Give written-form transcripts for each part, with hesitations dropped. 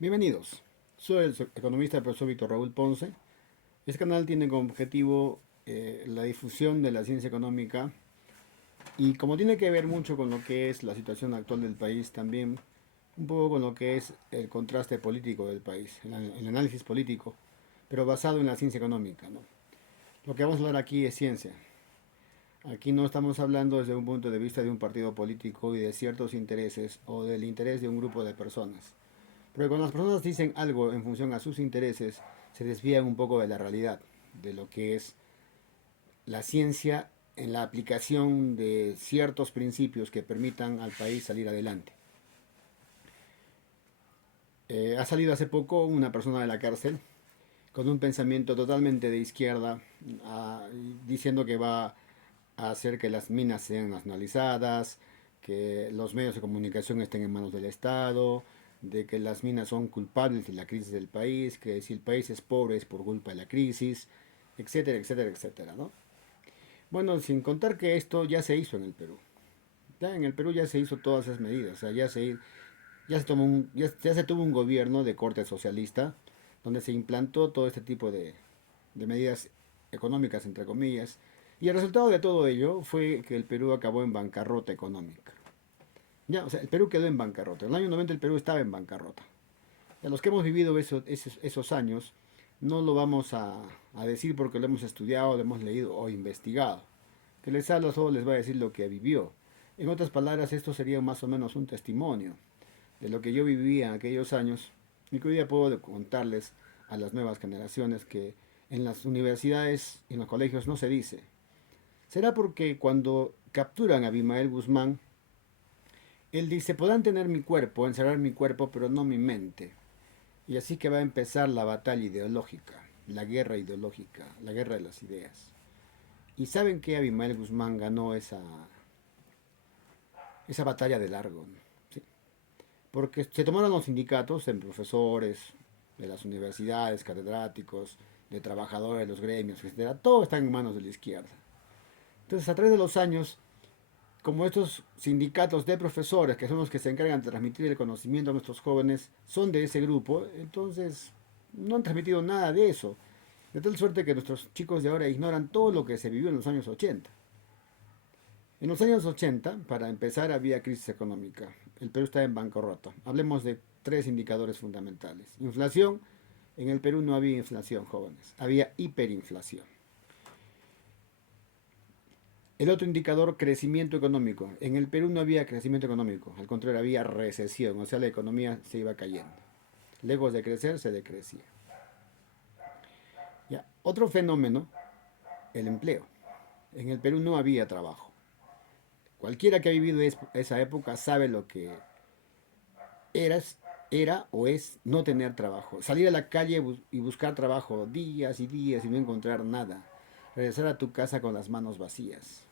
Bienvenidos, soy el economista profesor Víctor Raúl Ponce. Este canal tiene como objetivo la difusión de la ciencia económica y como tiene que ver mucho con lo que es la situación actual del país, también un poco con lo que es el contraste político del país, el análisis político, pero basado en la ciencia económica, ¿no? Lo que vamos a hablar aquí es ciencia. Aquí no estamos hablando desde un punto de vista de un partido político y de ciertos intereses o del interés de un grupo de personas. Porque cuando las personas dicen algo en función a sus intereses, se desvían un poco de la realidad, de lo que es la ciencia en la aplicación de ciertos principios que permitan al país salir adelante. Ha salido hace poco una persona de la cárcel con un pensamiento totalmente de izquierda, diciendo que va a hacer que las minas sean nacionalizadas, que los medios de comunicación estén en manos del Estado, de que las minas son culpables de la crisis del país, que si el país es pobre es por culpa de la crisis, etcétera, etcétera, etcétera, ¿no? Bueno, sin contar que esto ya se hizo en el Perú. Ya en el Perú ya se hizo todas esas medidas, o sea, ya se tuvo un gobierno de corte socialista donde se implantó todo este tipo de medidas económicas, entre comillas, y el resultado de todo ello fue que el Perú acabó en bancarrota económica. Ya, o sea, el Perú quedó en bancarrota. En el año 90 el Perú estaba en bancarrota. A los que hemos vivido esos años, no lo vamos a decir porque lo hemos estudiado, lo hemos leído o investigado. Que les habla solo les va a decir lo que vivió. En otras palabras, esto sería más o menos un testimonio de lo que yo vivía en aquellos años y que hoy día puedo contarles a las nuevas generaciones que en las universidades y en los colegios no se dice. Será porque cuando capturan a Abimael Guzmán, él dice, podrán tener mi cuerpo, encerrar mi cuerpo, pero no mi mente. Y así que va a empezar la batalla ideológica, la guerra ideológica, la guerra de las ideas. ¿Y saben que Abimael Guzmán ganó esa batalla de largo? ¿Sí? Porque se tomaron los sindicatos en profesores de las universidades, catedráticos, de trabajadores, los gremios, etcétera. Todo está en manos de la izquierda. Entonces, a través de los años, como estos sindicatos de profesores, que son los que se encargan de transmitir el conocimiento a nuestros jóvenes, son de ese grupo, entonces no han transmitido nada de eso. De tal suerte que nuestros chicos de ahora ignoran todo lo que se vivió en los años 80. En los años 80, para empezar, había crisis económica. El Perú estaba en bancarrota. Hablemos de tres indicadores fundamentales. Inflación. En el Perú no había inflación, jóvenes. Había hiperinflación. El otro indicador, crecimiento económico. En el Perú no había crecimiento económico. Al contrario, había recesión. O sea, la economía se iba cayendo. Lejos de crecer, se decrecía. Ya. Otro fenómeno, el empleo. En el Perú no había trabajo. Cualquiera que ha vivido esa época sabe lo que eras, era o es no tener trabajo. Salir a la calle y buscar trabajo días y días y no encontrar nada. Regresar a tu casa con las manos vacías.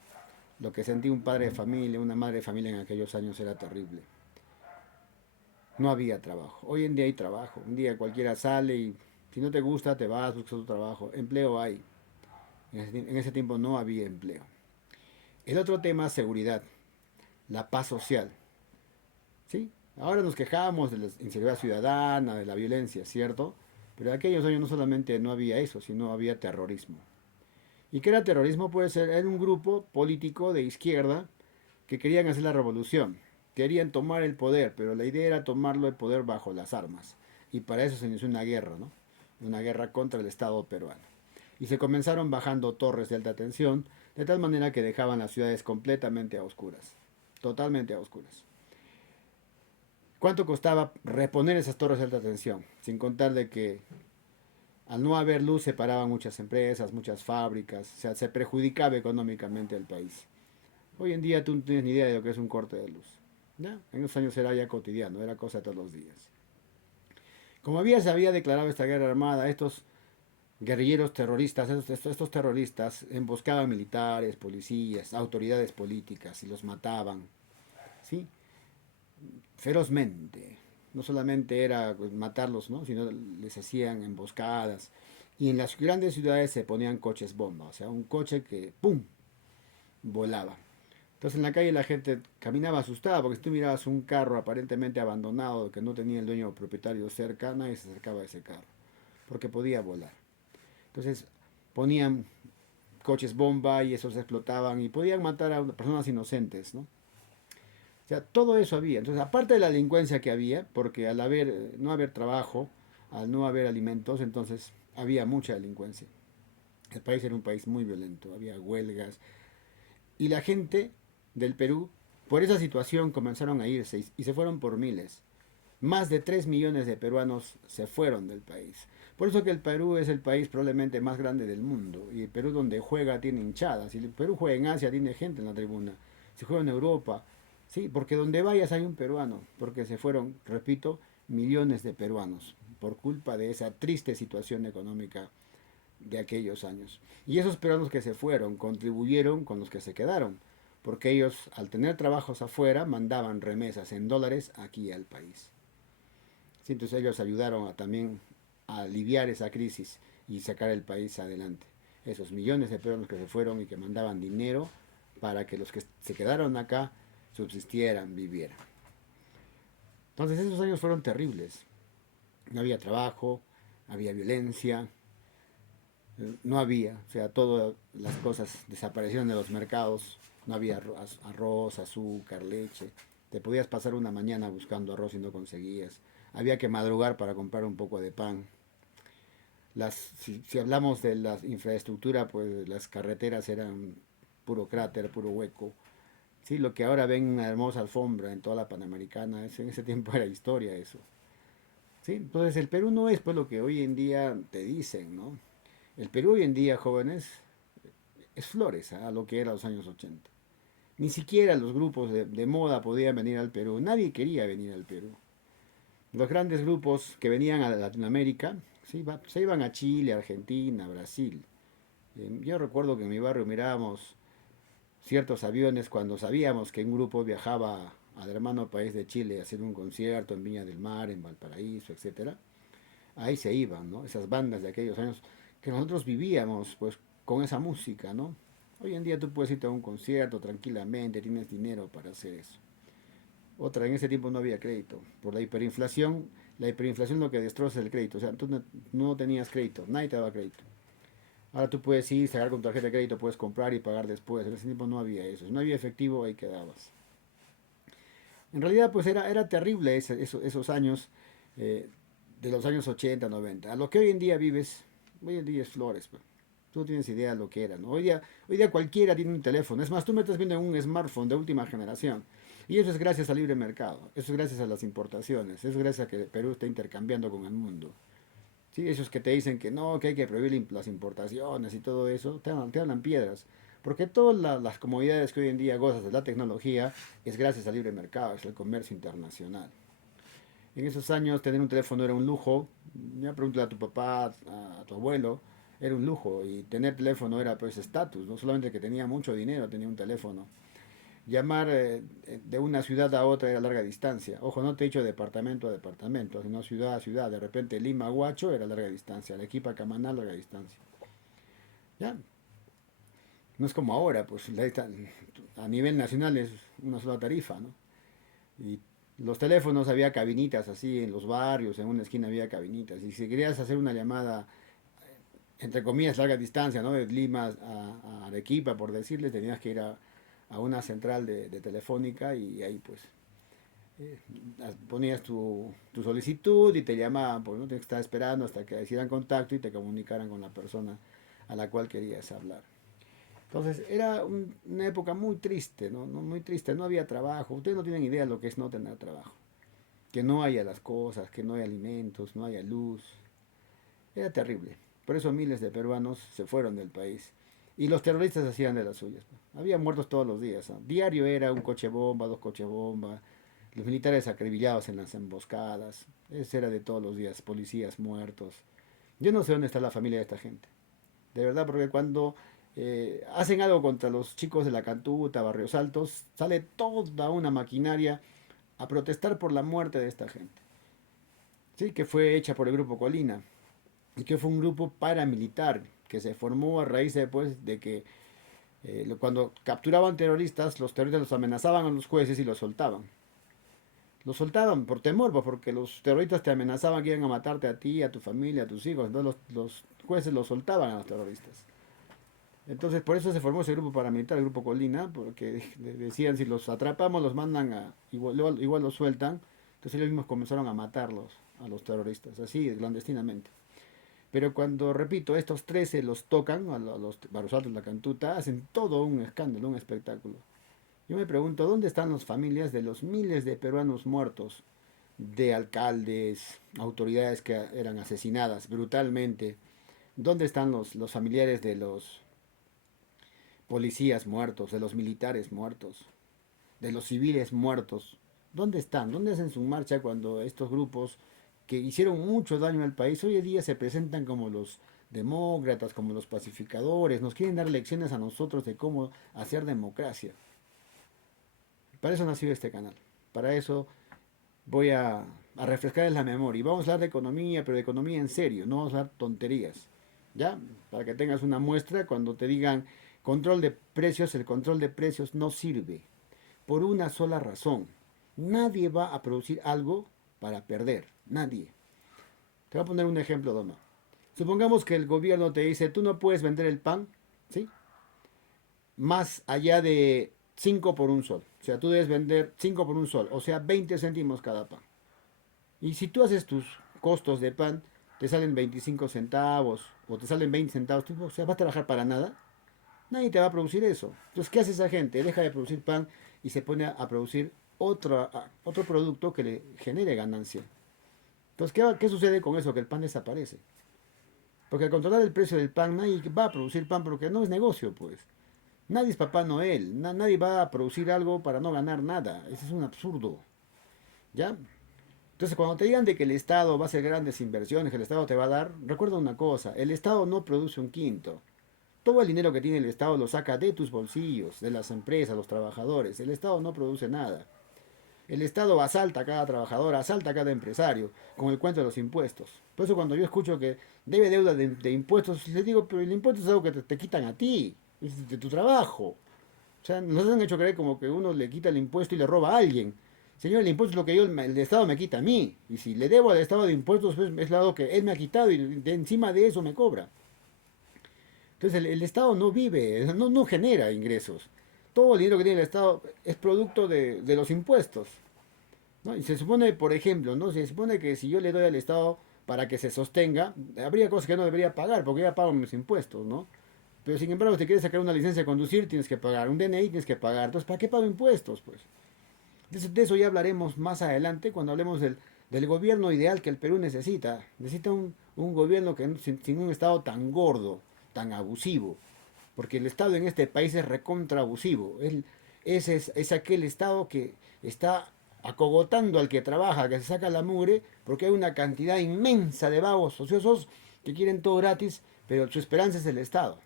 Lo que sentí un padre de familia, una madre de familia en aquellos años era terrible. No había trabajo. Hoy en día hay trabajo. Un día cualquiera sale y si no te gusta te vas, buscas otro trabajo. Empleo hay. En ese tiempo no había empleo. El otro tema, seguridad, la paz social. ¿Sí? Ahora nos quejamos de la inseguridad ciudadana, de la violencia, ¿cierto? Pero en aquellos años no solamente no había eso, sino había terrorismo. ¿Y qué era terrorismo? Puede ser, era un grupo político de izquierda que querían hacer la revolución. Querían tomar el poder, pero la idea era tomarlo el poder bajo las armas. Y para eso se inició una guerra, ¿no? Una guerra contra el Estado peruano. Y se comenzaron bajando torres de alta tensión, de tal manera que dejaban las ciudades completamente a oscuras. Totalmente a oscuras. ¿Cuánto costaba reponer esas torres de alta tensión? Sin contar de que al no haber luz se paraban muchas empresas, muchas fábricas, o sea, se perjudicaba económicamente al país. Hoy en día tú no tienes ni idea de lo que es un corte de luz. ¿Ya? En esos años era ya cotidiano, era cosa de todos los días. Como se había declarado esta guerra armada, estos guerrilleros terroristas, estos terroristas emboscaban militares, policías, autoridades políticas y los mataban, ¿sí? Ferozmente. No solamente era pues, matarlos, ¿no? Sino les hacían emboscadas. Y en las grandes ciudades se ponían coches bomba, o sea, un coche que, ¡pum!, volaba. Entonces en la calle la gente caminaba asustada porque si tú mirabas un carro aparentemente abandonado que no tenía el dueño propietario cerca, nadie se acercaba a ese carro porque podía volar. Entonces ponían coches bomba y esos explotaban y podían matar a personas inocentes, ¿no? O sea, todo eso había. Entonces, aparte de la delincuencia que había, porque al haber, no haber trabajo, al no haber alimentos, entonces había mucha delincuencia. El país era un país muy violento, había huelgas. Y la gente del Perú, por esa situación, comenzaron a irse y se fueron por miles. Más de 3 millones de peruanos se fueron del país. Por eso que el Perú es el país probablemente más grande del mundo. Y el Perú donde juega tiene hinchadas. Si el Perú juega en Asia tiene gente en la tribuna. Si juega en Europa. Sí, porque donde vayas hay un peruano. Porque se fueron, repito, millones de peruanos. Por culpa de esa triste situación económica de aquellos años. Y esos peruanos que se fueron contribuyeron con los que se quedaron. Porque ellos, al tener trabajos afuera, mandaban remesas en dólares aquí al país. Sí, entonces ellos ayudaron también a aliviar esa crisis y sacar el país adelante. Esos millones de peruanos que se fueron y que mandaban dinero para que los que se quedaron acá subsistieran, vivieran. Entonces esos años fueron terribles. No había trabajo, había violencia, no había, o sea, todas las cosas desaparecieron de los mercados, no había arroz, azúcar, leche. Te podías pasar una mañana buscando arroz y no conseguías. Había que madrugar para comprar un poco de pan. Si hablamos de la infraestructura, pues las carreteras eran puro cráter, puro hueco. Sí, lo que ahora ven una hermosa alfombra en toda la Panamericana, en ese tiempo era historia eso. Sí, entonces el Perú no es pues lo que hoy en día te dicen, ¿no? El Perú hoy en día, jóvenes, es flores a lo que era los años 80. Ni siquiera los grupos de moda podían venir al Perú. Nadie quería venir al Perú. Los grandes grupos que venían a Latinoamérica se iban a Chile, Argentina, Brasil. Yo recuerdo que en mi barrio mirábamos ciertos aviones cuando sabíamos que un grupo viajaba al hermano país de Chile a hacer un concierto en Viña del Mar, en Valparaíso, etcétera. Ahí se iban, ¿no? Esas bandas de aquellos años que nosotros vivíamos, pues, con esa música, ¿no? Hoy en día tú puedes irte a un concierto tranquilamente, tienes dinero para hacer eso. Otra, en ese tiempo no había crédito. Por la hiperinflación lo que destroza es el crédito. O sea, tú no tenías crédito, nadie te daba crédito. Ahora tú puedes ir, sacar con tu tarjeta de crédito, puedes comprar y pagar después. En ese tiempo no había eso. Si no había efectivo, ahí quedabas. En realidad, pues era terrible esos años, eh, de los años 80 90. A lo que hoy en día vives, hoy en día es flores, pues. Tú no tienes idea de lo que era, ¿no? Hoy día cualquiera tiene un teléfono. Es más, tú me estás viendo en un smartphone de última generación. Y eso es gracias al libre mercado. Eso es gracias a las importaciones. Eso es gracias a que Perú está intercambiando con el mundo. Sí, esos que te dicen que no, que hay que prohibir las importaciones y todo eso, te hablan piedras. Porque todas las comodidades que hoy en día gozas de la tecnología es gracias al libre mercado, es el comercio internacional. En esos años tener un teléfono era un lujo. Ya pregúntale a tu papá, a tu abuelo, era un lujo. Y tener teléfono era pues estatus, no solamente que tenía mucho dinero, tenía un teléfono. Llamar de una ciudad a otra era larga distancia. Ojo, no te he dicho departamento a departamento, sino ciudad a ciudad. De repente Lima a Huacho era larga distancia, Arequipa a Camaná larga distancia. Ya, no es como ahora, pues a nivel nacional es una sola tarifa, ¿no? Y los teléfonos había cabinitas así en los barrios, en una esquina había cabinitas. Y si querías hacer una llamada, entre comillas, larga distancia, ¿no? De Lima a Arequipa, por decirles, tenías que ir a una central de telefónica y ahí pues eh, ponías tu solicitud y te llamaban, pues no te estar esperando hasta que hicieran contacto y te comunicaran con la persona a la cual querías hablar. Entonces era una época muy triste, ¿no? Muy triste, no había trabajo, ustedes no tienen idea de lo que es no tener trabajo, que no haya las cosas, que no haya alimentos, no haya luz, era terrible. Por eso miles de peruanos se fueron del país. Y los terroristas hacían de las suyas. Había muertos todos los días. ¿No? Diario era un coche bomba, dos coches bomba, los militares acribillados en las emboscadas. Eso era de todos los días, policías muertos. Yo no sé dónde está la familia de esta gente. De verdad, porque cuando hacen algo contra los chicos de la Cantuta, Barrios Altos, sale toda una maquinaria a protestar por la muerte de esta gente. Sí, que fue hecha por el grupo Colina y que fue un grupo paramilitar que se formó a raíz después de que Cuando capturaban terroristas, los terroristas los amenazaban a los jueces y los soltaban. Los soltaban por temor, pues, porque los terroristas te amenazaban que iban a matarte a ti, a tu familia, a tus hijos. Entonces los jueces los soltaban a los terroristas. Entonces por eso se formó ese grupo paramilitar, el grupo Colina, porque decían si los atrapamos los mandan a, igual los sueltan. Entonces ellos mismos comenzaron a matarlos, a los terroristas, así clandestinamente. Pero cuando, repito, estos 13 los tocan, a los Baruzatos, la Cantuta, hacen todo un escándalo, un espectáculo. Yo me pregunto, ¿dónde están las familias de los miles de peruanos muertos, de alcaldes, autoridades que eran asesinadas brutalmente? ¿Dónde están los familiares de los policías muertos, de los militares muertos, de los civiles muertos? ¿Dónde están? ¿Dónde hacen su marcha cuando estos grupos que hicieron mucho daño al país hoy en día se presentan como los demócratas, como los pacificadores, nos quieren dar lecciones a nosotros de cómo hacer democracia? Para eso nació este canal. Para eso voy a refrescarles la memoria. Y vamos a hablar de economía, pero de economía en serio, no vamos a hablar tonterías. ¿Ya? Para que tengas una muestra, cuando te digan control de precios, el control de precios no sirve. Por una sola razón. Nadie va a producir algo para perder. Nadie. Te voy a poner un ejemplo, Doma. Supongamos que el gobierno te dice, tú no puedes vender el pan, ¿sí? Más allá de 5 por un sol. O sea, tú debes vender 5 por un sol, o sea, 20 céntimos cada pan. Y si tú haces tus costos de pan, te salen 25 centavos o te salen 20 centavos, o sea, ¿vas a trabajar para nada? Nadie te va a producir eso. Entonces, ¿qué hace esa gente? Deja de producir pan y se pone a producir otro producto que le genere ganancia. Entonces, ¿qué sucede con eso? Que el pan desaparece. Porque al controlar el precio del pan, nadie va a producir pan porque no es negocio, pues. Nadie es Papá Noel, nadie va a producir algo para no ganar nada. Ese es un absurdo. ¿Ya? Entonces, cuando te digan de que el Estado va a hacer grandes inversiones, que el Estado te va a dar, recuerda una cosa, el Estado no produce un quinto. Todo el dinero que tiene el Estado lo saca de tus bolsillos, de las empresas, los trabajadores. El Estado no produce nada. El Estado asalta a cada trabajador, asalta a cada empresario, con el cuento de los impuestos. Por eso cuando yo escucho que debe deuda de impuestos, les digo, pero el impuesto es algo que te quitan a ti, es de tu trabajo. O sea, nos han hecho creer como que uno le quita el impuesto y le roba a alguien. Señor, el impuesto es lo que el Estado me quita a mí. Y si le debo al Estado de impuestos, pues es lo que él me ha quitado y encima de eso me cobra. Entonces el Estado no vive, no genera ingresos. Todo el dinero que tiene el Estado es producto de los impuestos. ¿No? Y se supone, por ejemplo, ¿no? Se supone que si yo le doy al Estado para que se sostenga, habría cosas que no debería pagar, porque ya pago mis impuestos, ¿no? Pero sin embargo, si quieres sacar una licencia de conducir, tienes que pagar, un DNI tienes que pagar. Entonces, ¿para qué pago impuestos? Pues de eso ya hablaremos más adelante cuando hablemos del gobierno ideal que el Perú necesita. Necesita un gobierno que sin un Estado tan gordo, tan abusivo. Porque el Estado en este país es recontra abusivo. Es aquel Estado que está acogotando al que trabaja, que se saca la mugre, porque hay una cantidad inmensa de vagos ociosos que quieren todo gratis, pero su esperanza es el Estado.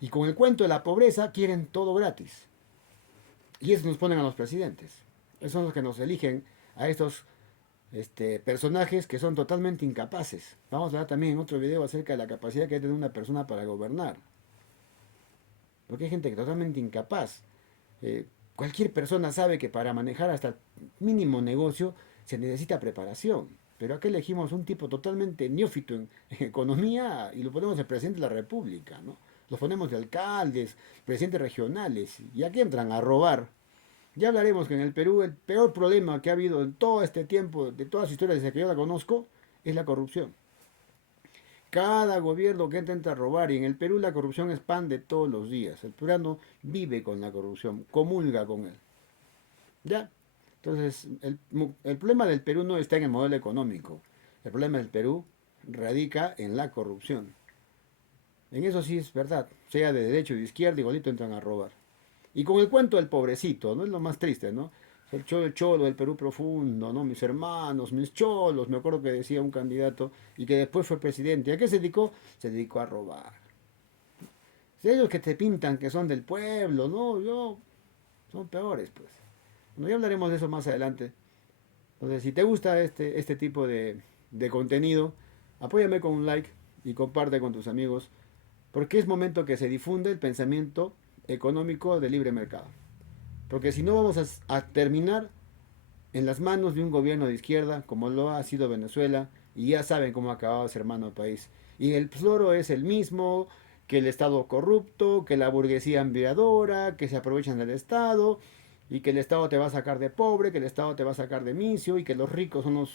Y con el cuento de la pobreza quieren todo gratis. Y eso nos ponen a los presidentes. Esos son los que nos eligen a estos personajes que son totalmente incapaces. Vamos a hablar también en otro video acerca de la capacidad que tiene una persona para gobernar. Porque hay gente que es totalmente incapaz. Cualquier persona sabe que para manejar hasta el mínimo negocio se necesita preparación. Pero acá elegimos un tipo totalmente neófito en economía y lo ponemos de presidente de la República, ¿no? Los ponemos de alcaldes, presidentes regionales, y aquí entran a robar. Ya hablaremos que en el Perú el peor problema que ha habido en todo este tiempo, de todas las historias desde que yo la conozco, es la corrupción. Cada gobierno que intenta robar, y en el Perú la corrupción es pan de todos los días. El peruano vive con la corrupción, comulga con él. ¿Ya? Entonces, el problema del Perú no está en el modelo económico. El problema del Perú radica en la corrupción. En eso sí es verdad. Sea de derecha o de izquierda, igualito entran a robar. Y con el cuento del pobrecito, ¿no? Es lo más triste, ¿no? El cholo del Perú profundo, ¿no? Mis hermanos, mis cholos, me acuerdo que decía un candidato y que después fue presidente. ¿A qué se dedicó? Se dedicó a robar. Ellos que te pintan que son del pueblo, ¿no? Son peores, pues. Bueno, ya hablaremos de eso más adelante. Entonces, si te gusta este tipo de contenido, apóyame con un like y comparte con tus amigos, porque es momento que se difunda el pensamiento económico de libre mercado. Porque si no vamos a terminar en las manos de un gobierno de izquierda, como lo ha sido Venezuela, y ya saben cómo ha acabado ese hermano país. Y el floro es el mismo, que el Estado corrupto, que la burguesía enviadora, que se aprovechan del Estado, y que el Estado te va a sacar de pobre, que el Estado te va a sacar de misio, y que los ricos son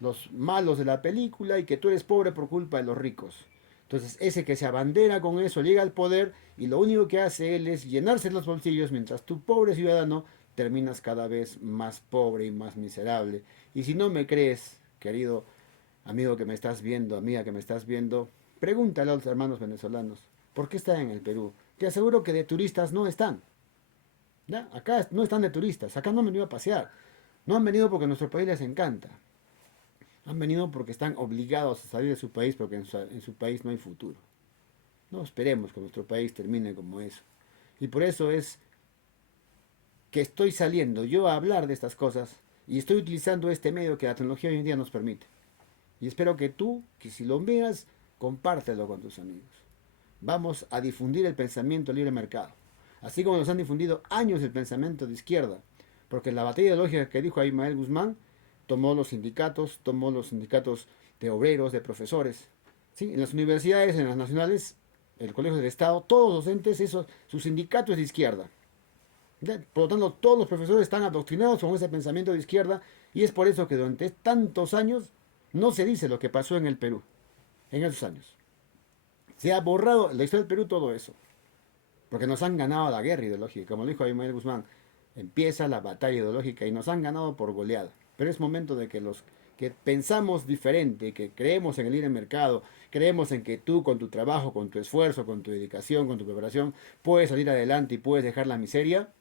los malos de la película, y que tú eres pobre por culpa de los ricos. Entonces ese que se abandera con eso llega al poder y lo único que hace él es llenarse los bolsillos mientras tú, pobre ciudadano, terminas cada vez más pobre y más miserable. Y si no me crees, querido amigo que me estás viendo, amiga que me estás viendo, pregúntale a los hermanos venezolanos, ¿por qué están en el Perú? Te aseguro que de turistas no están. ¿Ya? Acá no están de turistas, acá no han venido a pasear. No han venido porque nuestro país les encanta. Han venido porque están obligados a salir de su país porque en su país no hay futuro. No esperemos que nuestro país termine como eso. Y por eso es que estoy saliendo yo a hablar de estas cosas y estoy utilizando este medio que la tecnología hoy en día nos permite. Y espero que tú, que si lo veas, compártelo con tus amigos. Vamos a difundir el pensamiento libre mercado. Así como nos han difundido años el pensamiento de izquierda. Porque la batalla ideológica que dijo Abimael Guzmán tomó los sindicatos de obreros, de profesores. ¿Sí? En las universidades, en las nacionales, el Colegio del Estado, todos los docentes, su sindicato es de izquierda. ¿Ya? Por lo tanto, todos los profesores están adoctrinados con ese pensamiento de izquierda y es por eso que durante tantos años no se dice lo que pasó en el Perú, en esos años. Se ha borrado en la historia del Perú todo eso, porque nos han ganado la guerra ideológica. Como dijo Abimael Guzmán, empieza la batalla ideológica y nos han ganado por goleada. Pero es momento de que los que pensamos diferente, que creemos en el libre mercado, creemos en que tú con tu trabajo, con tu esfuerzo, con tu dedicación, con tu preparación, puedes salir adelante y puedes dejar la miseria,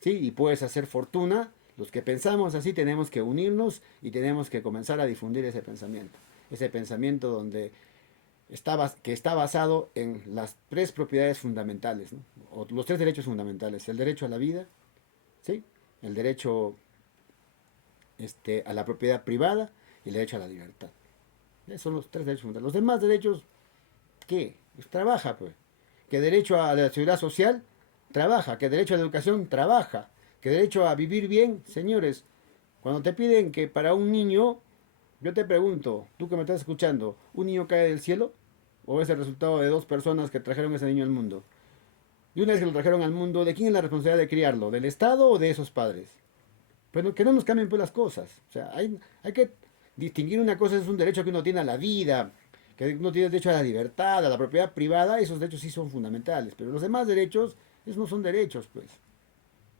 ¿sí? Y puedes hacer fortuna. Los que pensamos así tenemos que unirnos y tenemos que comenzar a difundir ese pensamiento. Ese pensamiento que está basado en las tres propiedades fundamentales, ¿no? O los tres derechos fundamentales. El derecho a la vida, ¿sí? El derecho a la propiedad privada y el derecho a la libertad. Esos son los tres derechos fundamentales. Los demás derechos, ¿qué? Pues trabaja, pues. ¿Qué derecho a la seguridad social? Trabaja. ¿Qué derecho a la educación? Trabaja. ¿Qué derecho a vivir bien? Señores, cuando te piden que para un niño, yo te pregunto, tú que me estás escuchando, ¿un niño cae del cielo? ¿O es el resultado de dos personas que trajeron a ese niño al mundo? Y una vez que lo trajeron al mundo, ¿de quién es la responsabilidad de criarlo? ¿Del Estado o de esos padres? Pero que no nos cambien pues las cosas. O sea, hay que distinguir una cosa, es un derecho que uno tiene a la vida, que uno tiene derecho a la libertad, a la propiedad privada, esos derechos sí son fundamentales. Pero los demás derechos, esos no son derechos, pues.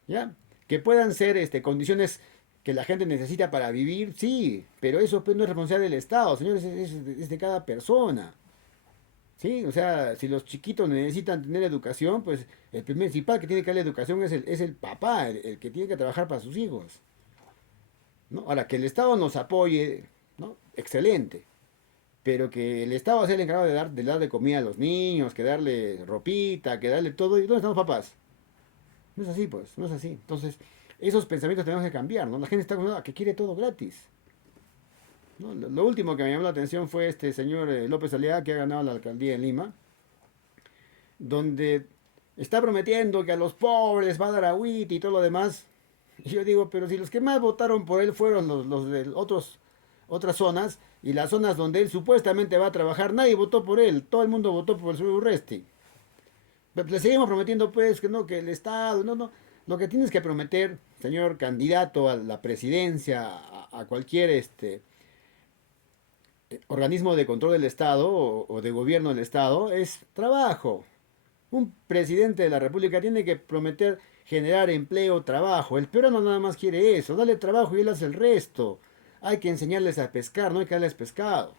¿Ya? Que puedan ser condiciones que la gente necesita para vivir, sí, pero eso pues, no es responsabilidad del Estado, señores, es de cada persona. Sí, o sea, si los chiquitos necesitan tener educación, pues el principal que tiene que darle educación es el papá, el que tiene que trabajar para sus hijos, ¿no? Ahora, que el Estado nos apoye, ¿no? Excelente, pero que el Estado sea el encargado de dar de comida a los niños, que darle ropita, que darle todo, ¿y dónde están los papás? No es así, pues, no es así. Entonces, esos pensamientos tenemos que cambiar, ¿no? La gente está acostumbrada a que quiere todo gratis, ¿no? Lo último que me llamó la atención fue este señor López Aliaga, que ha ganado la alcaldía en Lima, donde está prometiendo que a los pobres va a dar agüita y todo lo demás. Y yo digo, pero si los que más votaron por él fueron los de otras zonas, y las zonas donde él supuestamente va a trabajar, nadie votó por él, todo el mundo votó por el señor Urresti. Le seguimos prometiendo pues que no, que el Estado, no, no. Lo que tienes que prometer, señor candidato a la presidencia, a cualquier organismo de control del Estado o de gobierno del Estado, es trabajo. Un presidente de la República tiene que prometer generar empleo, trabajo. El peruano nada más quiere eso. Dale trabajo y él hace el resto. Hay que enseñarles a pescar, no hay que darles pescado.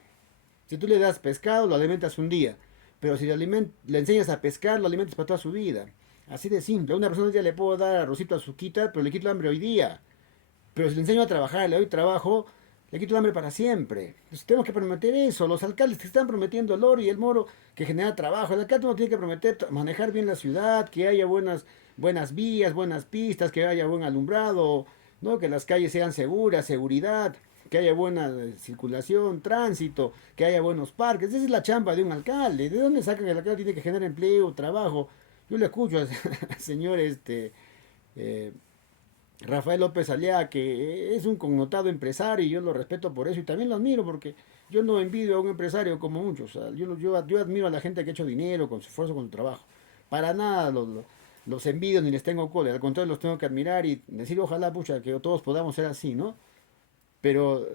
Si tú le das pescado, lo alimentas un día. Pero si le enseñas a pescar, lo alimentas para toda su vida. Así de simple. A una persona ya le puedo dar arrocito a su quita, pero le quito el hambre hoy día. Pero si le enseño a trabajar, le doy trabajo, le quito el hambre para siempre. Entonces tenemos que prometer eso. Los alcaldes que están prometiendo el oro y el moro que genera trabajo. El alcalde no tiene que prometer manejar bien la ciudad, que haya buenas vías, buenas pistas, que haya buen alumbrado, ¿no? Que las calles sean seguras, seguridad, que haya buena circulación, tránsito, que haya buenos parques. Esa es la chamba de un alcalde. ¿De dónde sacan que el alcalde tiene que generar empleo, trabajo? Yo le escucho al señor eh, Rafael López Aliaga, que es un connotado empresario y yo lo respeto por eso y también lo admiro porque yo no envidio a un empresario como muchos. O sea, yo admiro a la gente que ha hecho dinero con su esfuerzo, con su trabajo. Para nada los envidio ni les tengo cólera, al contrario los tengo que admirar y decir ojalá, pucha, que todos podamos ser así, ¿no? Pero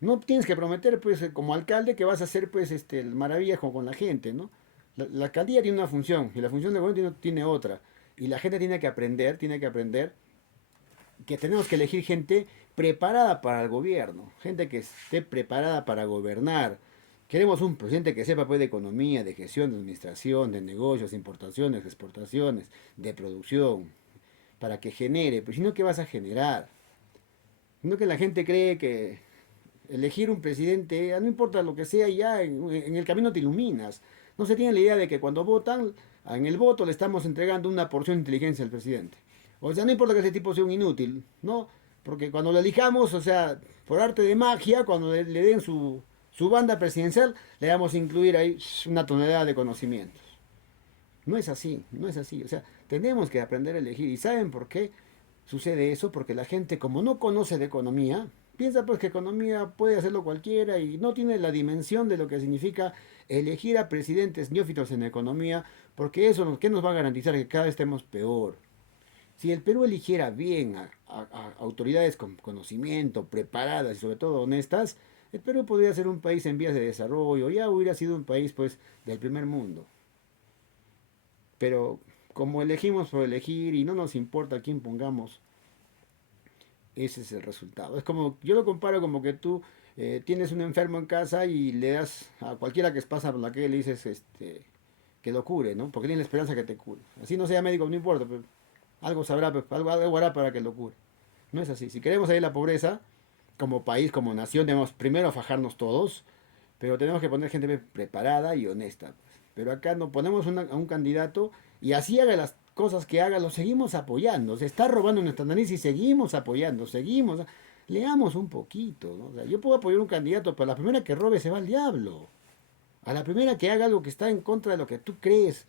no tienes que prometer, pues, como alcalde que vas a hacer, pues, el maravillas con la gente, ¿no? La alcaldía tiene una función y la función del gobierno tiene otra. Y la gente tiene que aprender que tenemos que elegir gente preparada para el gobierno, gente que esté preparada para gobernar. Queremos un presidente que sepa pues de economía, de gestión, de administración, de negocios, importaciones, exportaciones, de producción, para que genere. Pues si no, ¿qué vas a generar? No que la gente cree que elegir un presidente, no importa lo que sea, ya en el camino te iluminas. No se tiene la idea de que cuando votan, en el voto le estamos entregando una porción de inteligencia al presidente. O sea, no importa que ese tipo sea un inútil, ¿no? Porque cuando lo elijamos, o sea, por arte de magia, cuando le den su banda presidencial, le vamos a incluir ahí una tonelada de conocimientos. No es así, no es así. O sea, tenemos que aprender a elegir. ¿Y saben por qué sucede eso? Porque la gente, como no conoce de economía, piensa pues que economía puede hacerlo cualquiera y no tiene la dimensión de lo que significa elegir a presidentes neófitos en economía, porque eso, ¿qué nos va a garantizar? Que cada vez estemos peor. Si el Perú eligiera bien a autoridades con conocimiento, preparadas y sobre todo honestas, el Perú podría ser un país en vías de desarrollo, ya hubiera sido un país pues del primer mundo. Pero como elegimos por elegir y no nos importa a quién pongamos, ese es el resultado. Es como, yo lo comparo como que tú tienes un enfermo en casa y le das a cualquiera que pasa por la calle le dices que lo cure, ¿no? Porque tiene la esperanza que te cure. Así no sea médico, no importa, pero algo sabrá, pues, algo hará para que lo cure. No es así. Si queremos salir de la pobreza, como país, como nación, debemos primero fajarnos todos, pero tenemos que poner gente preparada y honesta, pues. Pero acá no ponemos a un candidato y así haga las cosas que haga, lo seguimos apoyando. Se está robando nuestra nariz y seguimos apoyando, seguimos. Leamos un poquito, ¿no? O sea, yo puedo apoyar a un candidato, pero a la primera que robe se va al diablo. A la primera que haga algo que está en contra de lo que tú crees,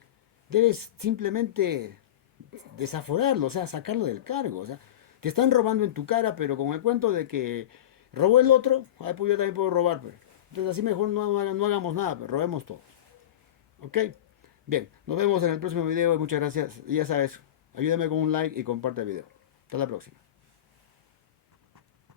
debes simplemente desaforarlo, o sea, sacarlo del cargo. O sea, te están robando en tu cara, pero con el cuento de que robó el otro, ay, pues yo también puedo robar. Pues. Entonces así mejor no hagamos nada, pero robemos todo. ¿Ok? Bien, nos vemos en el próximo video y muchas gracias. Y ya sabes, ayúdame con un like y comparte el video. Hasta la próxima.